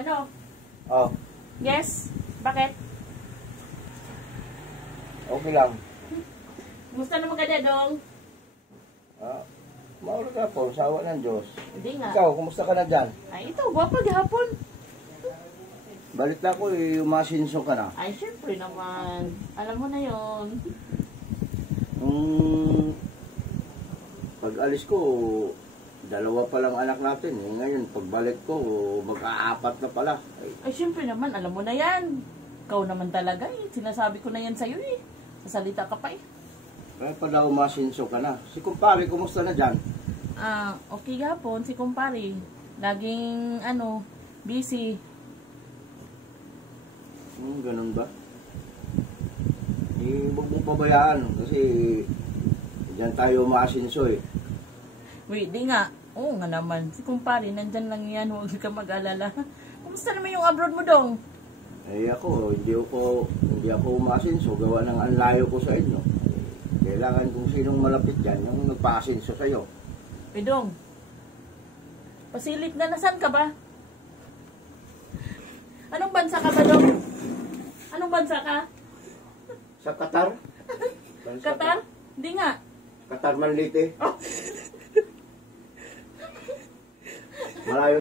ano? Oh, Yes? Bakit? okay lang. Gusto naman ka na, Dong? Maulog ka po, sawa ng Diyos. Hindi nga. Ikaw, kumusta ka na dyan? Ay, ito, guwapo gahapon. Balita ko, umasinso ka na. Ay, syempre naman. Alam mo na yon. Pag alis ko, dalawa pa lang anak natin. Ngayon, pagbalik ko, mag-aapat na pala. Ay, syempre naman. Alam mo na yan. Ikaw naman talaga eh. Sinasabi ko na yan sa'yo eh. Sasalita ka pa eh. Kaya pala umasinso ka na. Si kumpare, kumusta na dyan? Okay gapon, si kumpare. Laging, busy. Ganun ba? Huwag mong pabayaan kasi dyan tayo umasinso eh. Wait, di nga. Oo nga naman. Si kumpare, nandyan lang yan. Huwag ka mag-alala. Kumusta naman yung abroad mo, Dong? Ako, hindi ako umasinso. Gawa ng anlayo ko sa inyo. Kailangan kung sinong malapit dyan, yung nagpa-asinso sa'yo. Dong, pasilip na. Nasaan ka ba? Anong bansa ka ba, Dong? Anong bansa ka? Sa Qatar? Qatar? Hindi nga. Qatar Manlite? Malayo.